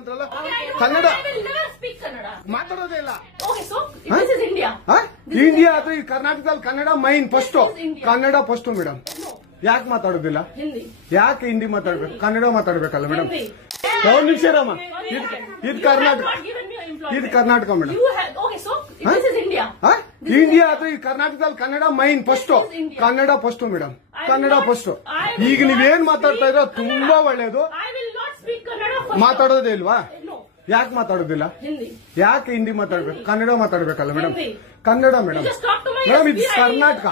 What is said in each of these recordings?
ಅಂತಾರಲ್ಲ ಕನ್ನಡ ಮಾತಾಡೋದೇ ಇಲ್ಲ. ಇಂಡಿಯಾ ಅಥವಾ ಈ ಕರ್ನಾಟಕದಲ್ಲಿ Kannada main first, Kannada first madam. ಯಾಕೆ ಮಾತಾಡೋದಿಲ್ಲ? ಯಾಕೆ ಹಿಂದಿ ಮಾತಾಡ್ಬೇಕು? ಕನ್ನಡ ಮಾತಾಡ್ಬೇಕಲ್ಲ ಮೇಡಮ್. ಒಂದು ನಿಮಿಷ ರಾಮ, ಇದು ಕರ್ನಾಟಕ, ಇದು ಕರ್ನಾಟಕ ಮೇಡಮ್. ಇಂಡಿಯಾ ಅಥವಾ ಈ ಕರ್ನಾಟಕದಲ್ಲಿ Kannada main first, Kannada first madam, Kannada first. ಈಗ ನೀವೇನ್ ಮಾತಾಡ್ತಾ ಇರೋ ತುಂಬಾ ಒಳ್ಳೇದು. ಮಾತಾಡೋದೇ ಇಲ್ವಾ? ಯಾಕೆ ಮಾತಾಡೋದಿಲ್ಲ? ಯಾಕೆ ಹಿಂದಿ ಮಾತಾಡ್ಬೇಕು? ಕನ್ನಡ ಮಾತಾಡ್ಬೇಕಲ್ಲ ಮೇಡಮ್. ಕನ್ನಡ ಮೇಡಮ್. ಮೇಡಮ್ ಇದು ಕರ್ನಾಟಕ,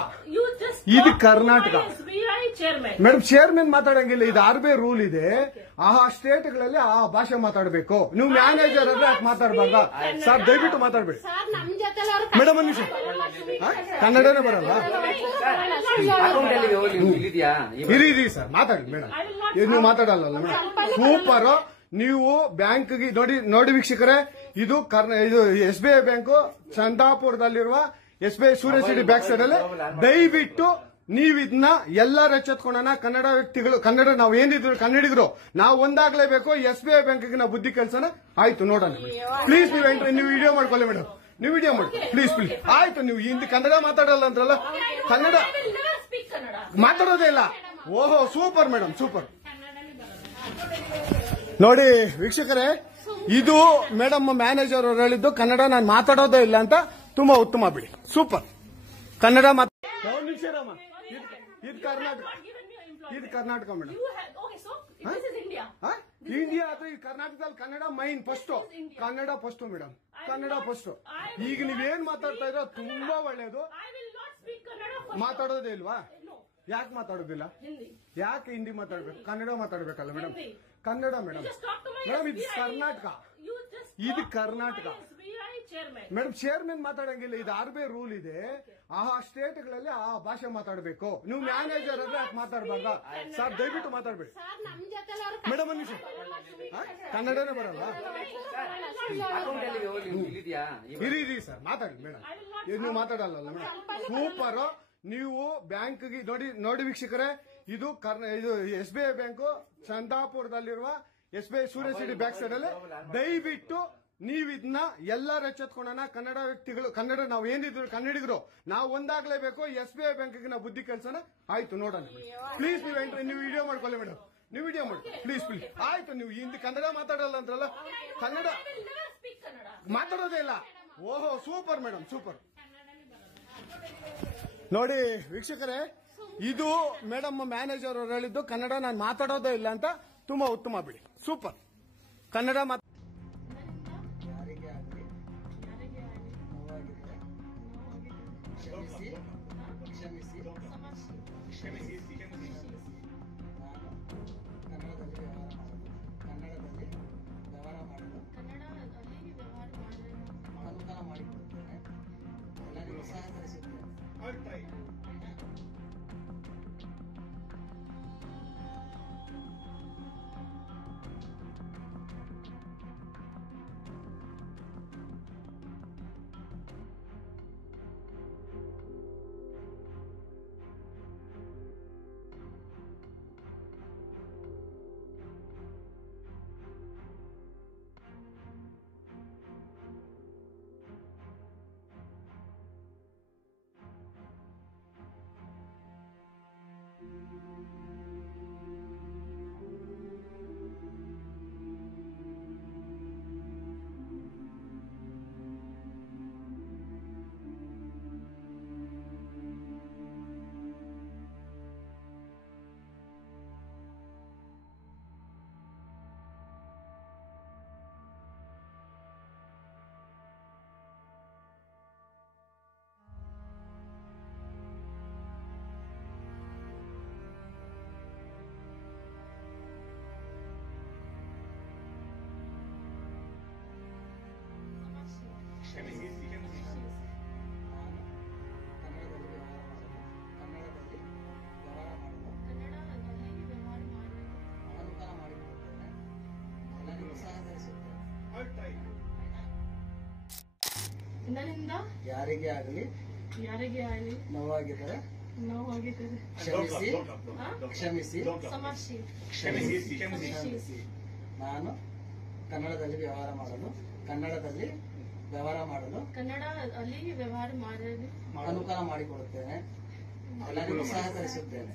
ಇದು ಕರ್ನಾಟಕ ಮೇಡಮ್. ಚೇರ್ಮನ್ ಮಾತಾಡಂಗಿಲ್ಲ, ಇದು RBI ರೂಲ್ ಇದೆ. ಆ ಸ್ಟೇಟ್ಗಳಲ್ಲಿ ಆ ಭಾಷೆ ಮಾತಾಡಬೇಕು. ನೀವು ಮ್ಯಾನೇಜರ್ ಆದ್ರೆ ಯಾಕೆ ಮಾತಾಡಬಾರ್ದ ಸರ್? ದಯವಿಟ್ಟು ಮಾತಾಡ್ಬೇಡಿ ಮೇಡಮ್. ಒಂದು ನಿಮಿಷ, ಕನ್ನಡನೇ ಬರಲ್ಲ? ಇರಿ ಸರ್, ಮಾತಾಡಿ ಮೇಡಮ್. ನೀವು ಮಾತಾಡಲ್ಲ ಮೇಡಮ್. ಸೂಪರ್. ನೀವು ಬ್ಯಾಂಕ್ಗೆ ನೋಡಿ ವೀಕ್ಷಕರೇ, ಇದು SBI ಬ್ಯಾಂಕ್ ಚಂದಾಪುರದಲ್ಲಿರುವ SBI ಸೂರ್ಯ ಸಿಟಿ ಬ್ಯಾಕ್ ಸೈಡ್ ಅಲ್ಲಿ. ದಯವಿಟ್ಟು ನೀವ್ ಇದನ್ನ ಎಲ್ಲರೂ ಎಚ್ಚೆತ್ಕೊಳ್ಳೋಣ. ಕನ್ನಡ ವ್ಯಕ್ತಿಗಳು, ಕನ್ನಡ ನಾವು ಏನಿದ್ರು ಕನ್ನಡಿಗರು ನಾವು ಒಂದಾಗ್ಲೇಬೇಕು. SBI ಬ್ಯಾಂಕ್ಗೆ ನಾವು ಬುದ್ಧಿ ಕಲ್ಸೋಣ. ಆಯ್ತು, ನೋಡೋಣ ಪ್ಲೀಸ್. ನೀವು ವಿಡಿಯೋ ಮಾಡ್ಕೊಳ್ಳಿ ಮೇಡಮ್, ನೀವು ವಿಡಿಯೋ ಮಾಡಿ ಪ್ಲೀಸ್ ಪ್ಲೀಸ್. ಆಯ್ತು, ನೀವು ಹಿಂದಿ ಕನ್ನಡ ಮಾತಾಡಲ್ಲ ಅಂದ್ರಲ್ಲ, ಕನ್ನಡ ಮಾತಾಡೋದೇ ಇಲ್ಲ. ಓಹೋ, ಸೂಪರ್ ಮೇಡಮ್, ಸೂಪರ್. ನೋಡಿ ವೀಕ್ಷಕರೇ, ಇದು ಮೇಡಮ್ ಮ್ಯಾನೇಜರ್ ಅವರು ಹೇಳಿದ್ದು ಕನ್ನಡ ನಾನು ಮಾತಾಡೋದೇ ಇಲ್ಲ ಅಂತ. ತುಂಬಾ ಉತ್ತಮ ಬಿಡಿ, ಸೂಪರ್. ಕನ್ನಡ ಒಂದು ನಿಮಿಷ ರಾಮ, ಇದು ಕರ್ನಾಟಕ, ಇದು ಕರ್ನಾಟಕ ಮೇಡಮ್. ಇಂಡಿಯಾ ಅಥವಾ ಈ ಕರ್ನಾಟಕದಲ್ಲಿ Kannada main first, Kannada first madam, Kannada first. ಈಗ ನೀವೇನ್ ಮಾತಾಡ್ತಾ ಇರೋ ತುಂಬಾ ಒಳ್ಳೇದು. ಮಾತಾಡೋದೇ ಇಲ್ವಾ? ಯಾಕೆ ಮಾತಾಡೋದಿಲ್ಲ? ಯಾಕೆ ಹಿಂದಿ ಮಾತಾಡ್ಬೇಕು? ಕನ್ನಡ ಮಾತಾಡ್ಬೇಕಲ್ಲ ಮೇಡಮ್. ಕನ್ನಡ ಮೇಡಮ್. ಮೇಡಮ್ ಇದು ಕರ್ನಾಟಕ, ಇದು ಕರ್ನಾಟಕ ಮೇಡಮ್. ಚೇರ್ಮನ್ ಮಾತಾಡಂಗಿಲ್ಲ, ಇದು RBI ರೂಲ್ ಇದೆ. ಆ ಸ್ಟೇಟ್ಗಳಲ್ಲಿ ಆ ಭಾಷೆ ಮಾತಾಡಬೇಕು. ನೀವು ಮ್ಯಾನೇಜರ್ ಆದ್ರೆ ಯಾಕೆ ಮಾತಾಡಬಾರ್ದ ಸರ್? ದಯವಿಟ್ಟು ಮಾತಾಡ್ಬೇಡಿ ಮೇಡಮ್. ಒಂದು ನಿಮಿಷ, ಕನ್ನಡನೇ ಬರಲ್ಲ? ಇರಿ ಸರ್, ಮಾತಾಡಿ ಮೇಡಮ್. ನೀವು ಮಾತಾಡಲ್ಲ ಮೇಡಮ್. ಸೂಪರ್. ನೀವು ಬ್ಯಾಂಕ್ಗೆ ನೋಡಿ ವೀಕ್ಷಕರೇ, ಇದು SBI ಬ್ಯಾಂಕ್ ಚಂದಾಪುರದಲ್ಲಿರುವ SBI ಸೂರ್ಯ ಸಿಟಿ ಬ್ಯಾಕ್ ಸೈಡ್ ಅಲ್ಲಿ. ದಯವಿಟ್ಟು ನೀವ್ ಇದನ್ನ ಎಲ್ಲರೂ ಎಚ್ಚೆತ್ಕೊಳ್ಳೋಣ. ಕನ್ನಡ ವ್ಯಕ್ತಿಗಳು, ಕನ್ನಡ ನಾವು ಏನಿದ್ರು ಕನ್ನಡಿಗರು ನಾವು ಒಂದಾಗ್ಲೇಬೇಕು. SBI ಬ್ಯಾಂಕ್ಗೆ ನಾವು ಬುದ್ಧಿ ಕಲ್ಸೋಣ. ಆಯ್ತು, ನೋಡೋಣ ಪ್ಲೀಸ್. ನೀವು ವಿಡಿಯೋ ಮಾಡ್ಕೊಳ್ಳಿ ಮೇಡಮ್, ನೀವು ವಿಡಿಯೋ ಮಾಡಿ ಪ್ಲೀಸ್ ಪ್ಲೀಸ್. ಆಯ್ತು, ನೀವು ಹಿಂದಿ ಕನ್ನಡ ಮಾತಾಡಲ್ಲ ಅಂದ್ರಲ್ಲ, ಕನ್ನಡ ಮಾತಾಡೋದೇ ಇಲ್ಲ. ಓಹೋ, ಸೂಪರ್ ಮೇಡಮ್, ಸೂಪರ್. ನೋಡಿ ವೀಕ್ಷಕರೇ, ಇದು ಮೇಡಮ್ ಮ್ಯಾನೇಜರ್ ಅವರು ಹೇಳಿದ್ದು ಕನ್ನಡ ನಾನು ಮಾತಾಡೋದೇ ಇಲ್ಲ ಅಂತ. ತುಂಬಾ ಉತ್ತಮ ಬಿಡಿ, ಸೂಪರ್. ಕನ್ನಡ ನನ್ನಿಂದ ಯಾರಿಗೆ ಆಗಲಿ ನೋವಾಗಿದ್ದರೆ ಕ್ಷಮಿಸಿ ಕ್ಷಮಿಸಿ ಕ್ಷಮಿಸಿ ಕ್ಷಮಿಸಿ ನಾನು ಕನ್ನಡದಲ್ಲಿ ವ್ಯವಹಾರ ಮಾಡಲು ಕನ್ನಡ ಅಲ್ಲಿ ವ್ಯವಹಾರ ಮಾಡಲು ಅನುಕೂಲ ಮಾಡಿಕೊಡುತ್ತೇನೆ. ಎಲ್ಲರಿಗೂ ಸಹಕರಿಸುತ್ತೇನೆ.